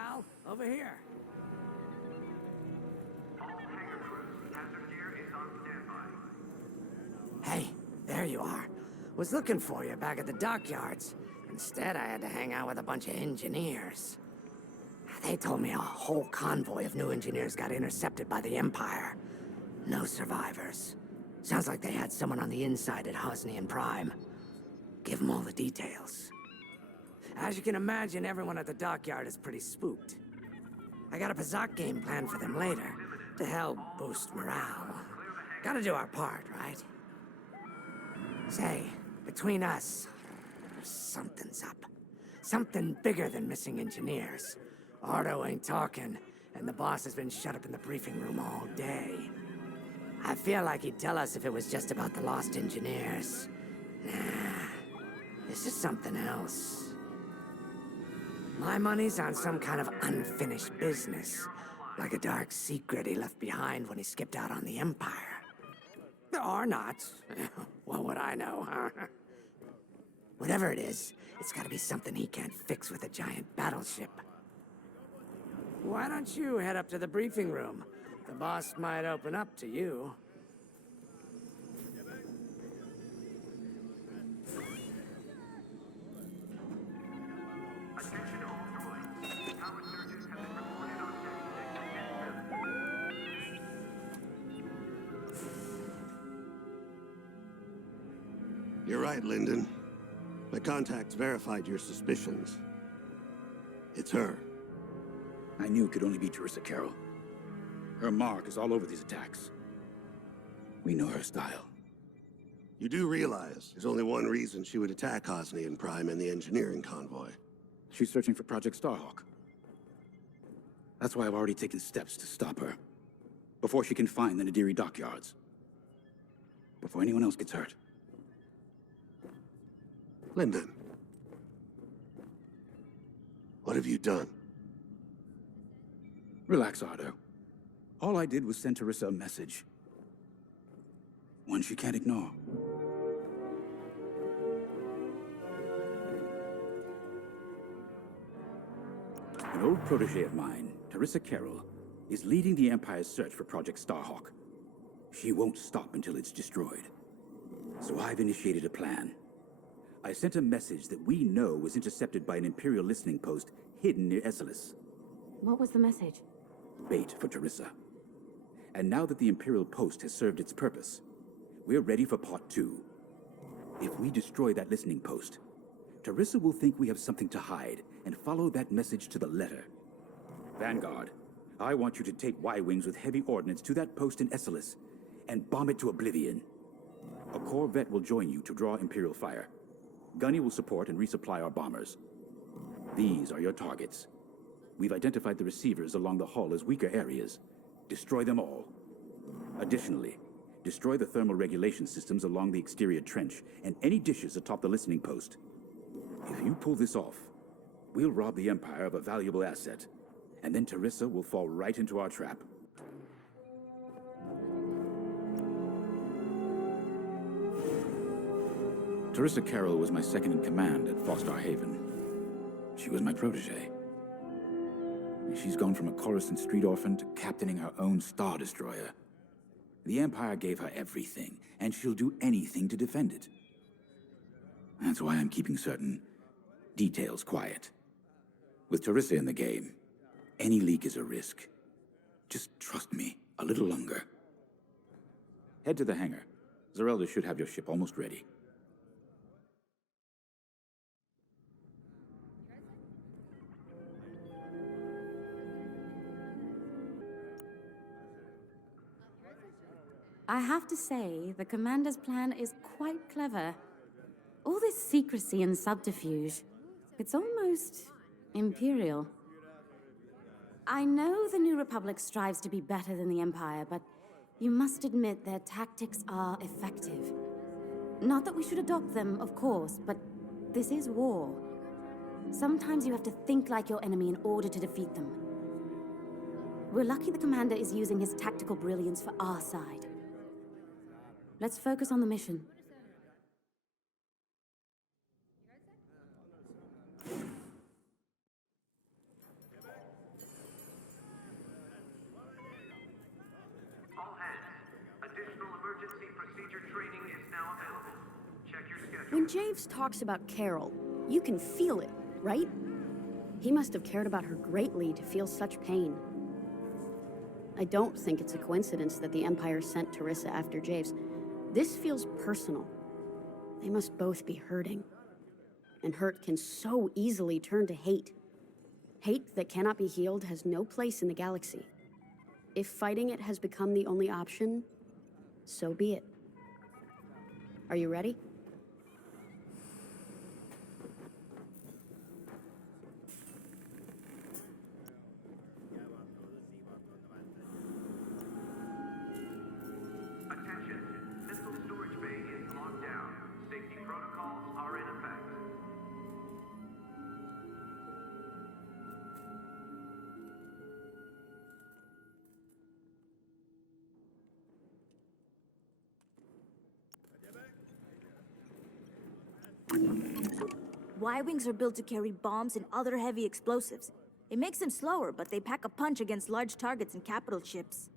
pal. Over here. Hey, there you are. Was looking for you back at the dockyards. Instead, I had to hang out with a bunch of engineers. They told me a whole convoy of new engineers got intercepted by the Empire. No survivors. Sounds like they had someone on the inside at Hosnian Prime. Give them all the details. As you can imagine, everyone at the dockyard is pretty spooked. I got a Pazak game planned for them later, to help boost morale. Gotta do our part, right? Say, between us, something's up. Something bigger than missing engineers. Ardo ain't talking, and the boss has been shut up in the briefing room all day. I feel like he'd tell us if it was just about the lost engineers. Nah, this is something else. My money's on some kind of unfinished business, like a dark secret he left behind when he skipped out on the Empire. Or not. What would I know, huh? Whatever it is, it's gotta be something he can't fix with a giant battleship. Why don't you head up to the briefing room? The boss might open up to you. You're right, Lyndon. My contacts verified your suspicions. It's her. I knew it could only be Teresa Carroll. Her mark is all over these attacks. We know her style. You do realize there's only one reason she would attack Hosnian Prime and the engineering convoy. She's searching for Project Starhawk. That's why I've already taken steps to stop her. Before she can find the Nadiri dockyards. Before anyone else gets hurt. Lyndon. What have you done? Relax, Ardo. All I did was send Teresa a message. One she can't ignore. An old protege of mine, Teresa Carroll, is leading the Empire's search for Project Starhawk. She won't stop until it's destroyed. So I've initiated a plan. I sent a message that we know was intercepted by an Imperial listening post hidden near Asus. What was the message? Bait for Teresa. And now that the Imperial post has served its purpose, we're ready for part 2. If we destroy that listening post, Teresa will think we have something to hide and follow that message to the letter. Vanguard, I want you to take Y-Wings with heavy ordnance to that post in Asus and bomb it to oblivion. A Corvette will join you to draw Imperial fire. Gunny will support and resupply our bombers. These are your targets. We've identified the receivers along the hull as weaker areas. Destroy them all. Additionally, destroy the thermal regulation systems along the exterior trench and any dishes atop the listening post. If you pull this off, we'll rob the Empire of a valuable asset, and then Teresa will fall right into our trap. Teresa Carroll was my second in command at Fostar Haven. She was my protege. She's gone from a Coruscant street orphan to captaining her own Star Destroyer. The Empire gave her everything, and she'll do anything to defend it. That's why I'm keeping certain details quiet. With Teresa in the game, any leak is a risk. Just trust me a little longer. Head to the hangar. Zerelda should have your ship almost ready. I have to say, the Commander's plan is quite clever. All this secrecy and subterfuge, it's almost Imperial. I know the New Republic strives to be better than the Empire, but you must admit their tactics are effective. Not that we should adopt them, of course, but this is war. Sometimes you have to think like your enemy in order to defeat them. We're lucky the Commander is using his tactical brilliance for our side. Let's focus on the mission. emergency procedure training is now available. Check your schedule. When Javes talks about Carol, you can feel it, right? He must have cared about her greatly to feel such pain. I don't think it's a coincidence that the Empire sent Teresa after Javes. This feels personal. They must both be hurting. And hurt can so easily turn to hate. Hate that cannot be healed has no place in the galaxy. If fighting it has become the only option, so be it. Are you ready? Attention. Missile storage bay is locked down. Safety protocols are in effect. Y-wings are built to carry bombs and other heavy explosives. It makes them slower, but they pack a punch against large targets and capital ships.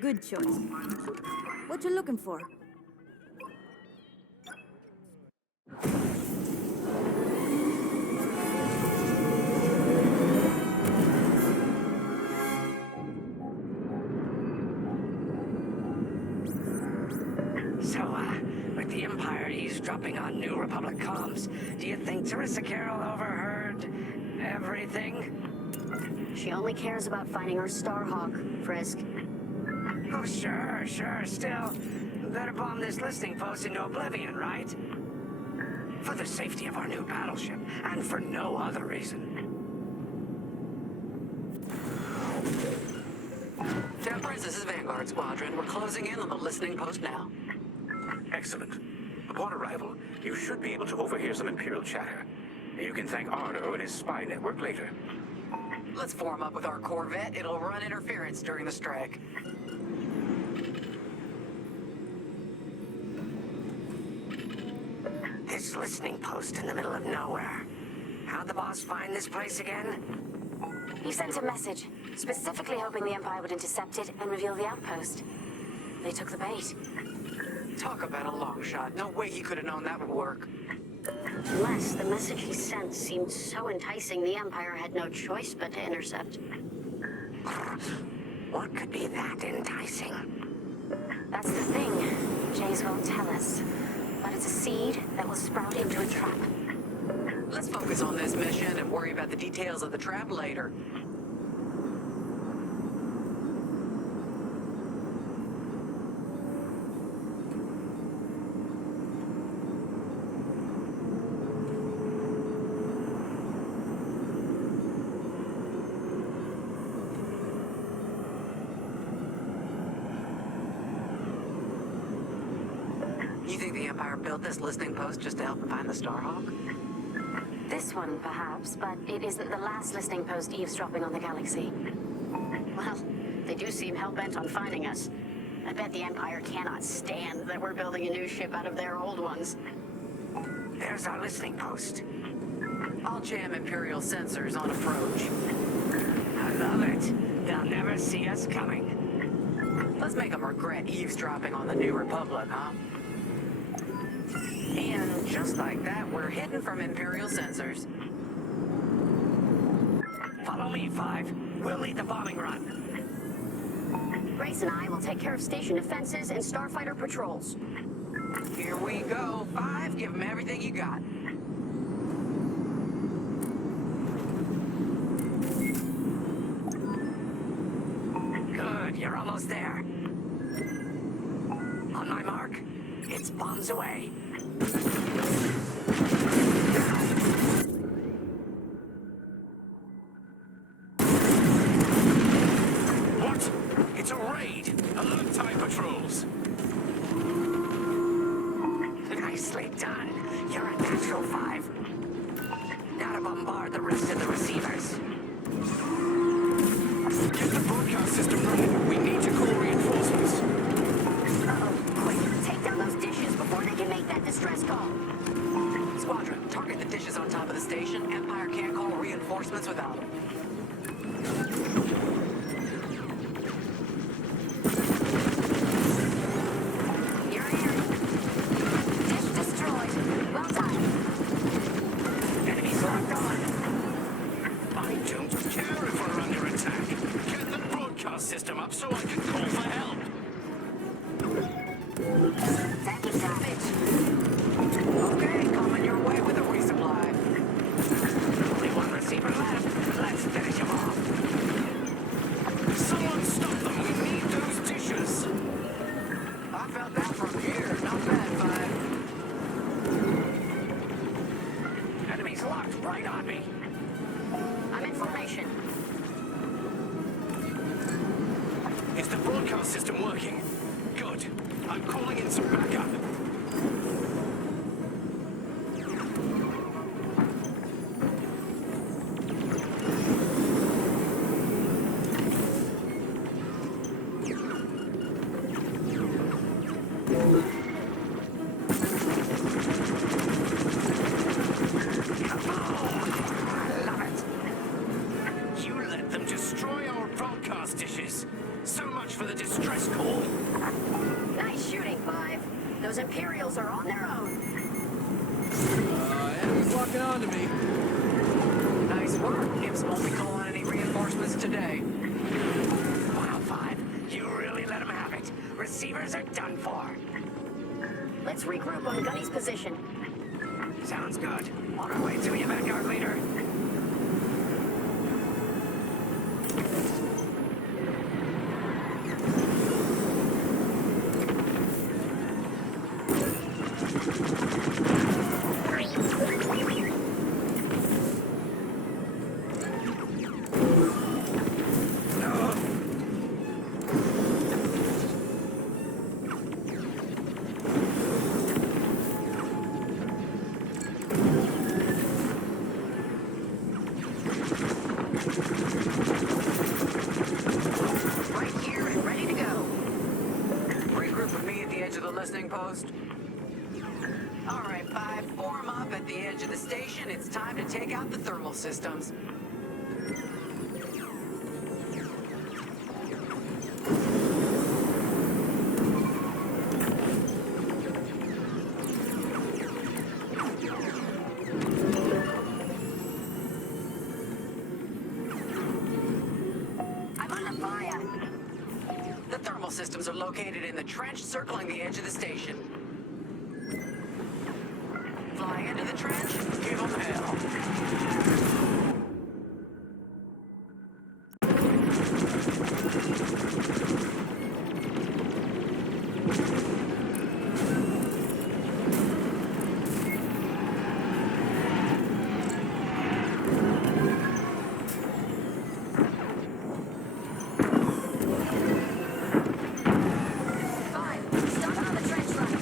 Good choice. What you looking for? With the Empire eavesdropping on New Republic comms, do you think Teresa Carroll overheard everything? She only cares about finding her Starhawk, Frisk. Oh, sure. Still, better bomb this listening post into oblivion, right? For the safety of our new battleship, and for no other reason. Temperance, this is Vanguard Squadron. We're closing in on the listening post now. Excellent. Upon arrival, you should be able to overhear some Imperial chatter. You can thank Ardo and his spy network later. Let's form up with our Corvette. It'll run interference during the strike. This listening post in the middle of nowhere. How'd the boss find this place again? He sent a message, specifically hoping the Empire would intercept it and reveal the outpost. They took the bait. Talk about a long shot. No way he could have known that would work. Unless the message he sent seemed so enticing, the Empire had no choice but to intercept. What could be that enticing? That's the thing. Jays won't tell us. But it's a seed that will sprout into a trap. Let's focus on this mission and worry about the details of the trap later. You think the Empire built this listening post just to help them find the Starhawk? This one, perhaps, but it isn't the last listening post eavesdropping on the galaxy. Well, they do seem hell-bent on finding us. I bet the Empire cannot stand that we're building a new ship out of their old ones. There's our listening post. I'll jam Imperial sensors on approach. I love it. They'll never see us coming. Let's make them regret eavesdropping on the New Republic, huh? And just like that, we're hidden from Imperial sensors. Follow me, Five. We'll lead the bombing run. Grace and I will take care of station defenses and starfighter patrols. Here we go. Five, give them everything you got. Good, you're almost there. On my mark, it's bombs away. What? It's a raid! Alert time patrols! Nicely done. You're a natural 5. Now to bombard the rest of the receivers. Get the broadcast system running. We need to call reinforcements. Uh-oh. Quick, take down those dishes before they can make that distress call. Squadron, target the dishes on top of the station. Empire can't call reinforcements without them. You're in. Dish destroyed. Well done. Enemies locked on. I don't care if we're under attack. Get the broadcast system up so I can call for help. Thank you, Savage. Okay, coming your way with a resupply. Only one receiver left. Let's finish him off. Someone stop them. We need those dishes. I felt that from here. Not bad, 5. Enemies locked right on me. I'm in formation. Is the broadcast system working? Good. I'm calling in some backup. You let them destroy our broadcast dishes. So much for the distress call. Nice shooting, 5. Those Imperials are on their own. Enemies locking on to me. Nice work. Gibbs won't be calling any reinforcements today. Wow, 5. You really let him have it. Receivers are done for. Let's regroup on Gunny's position. Sounds good. On our way to you, Vanguard Leader. Right here and ready to go. Regroup with me at the edge of the listening post. All right, 5, form up at the edge of the station. It's time to take out the thermal systems. I'm under fire. The thermal systems are located in the trench circling the edge of the station. Fly into the trench, give them hell. Stop on the trench run.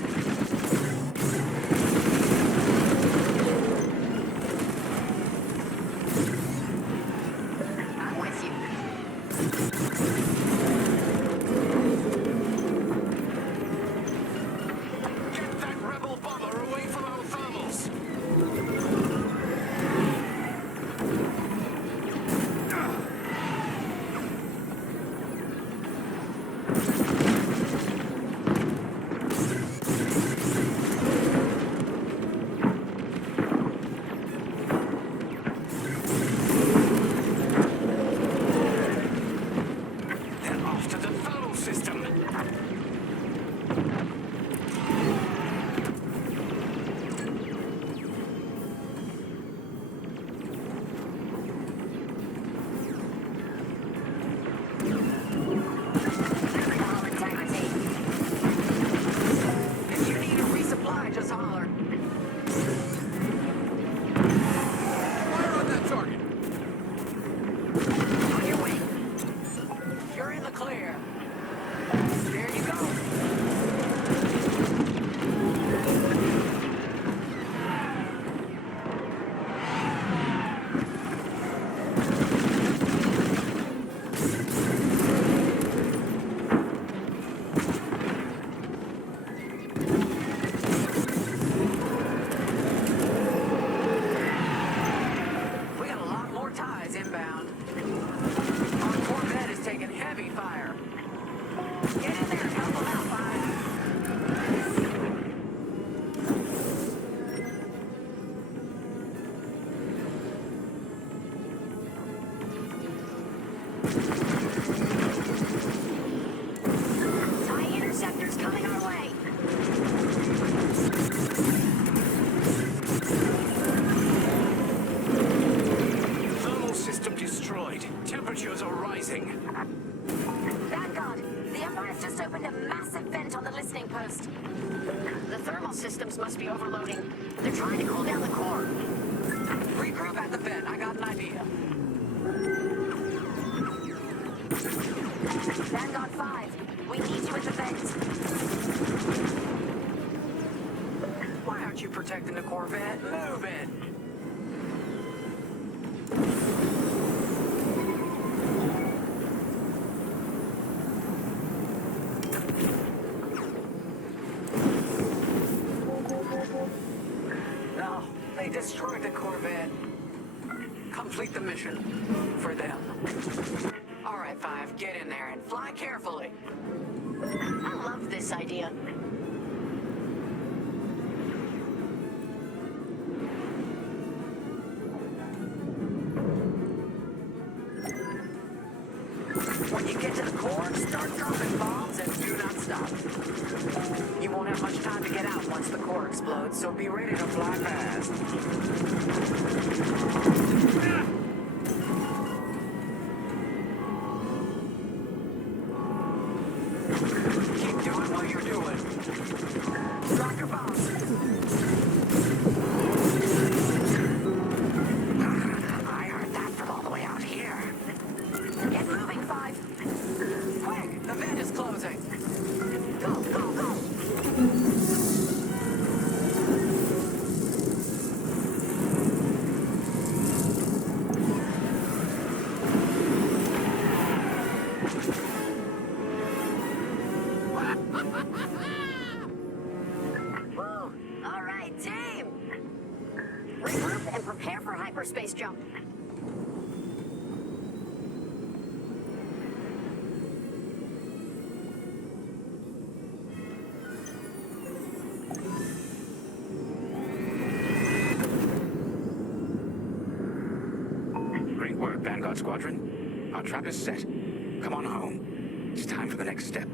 listening post. The thermal systems must be overloading. They're trying to cool down the core. Regroup at the vent. I got an idea. Vanguard 5, we need you at the vent. Why aren't you protecting the Corvette? Move it! No, they destroyed the Corvette. Complete the mission. For them. All right, 5, get in there and fly carefully. I love this idea. When you get to the core, start dropping bombs and do not stop. You won't have much time to get out once the core explodes, so be ready to fly fast. Keep doing what you're doing. Drop your bombs. I heard that from all the way out here. Get moving, 5. Quick, the vent is closing. Go, go, go. Woo! All right, team. Regroup and prepare for hyperspace jump. Great work, Vanguard Squadron. Our trap is set. Come on home. It's time for the next step.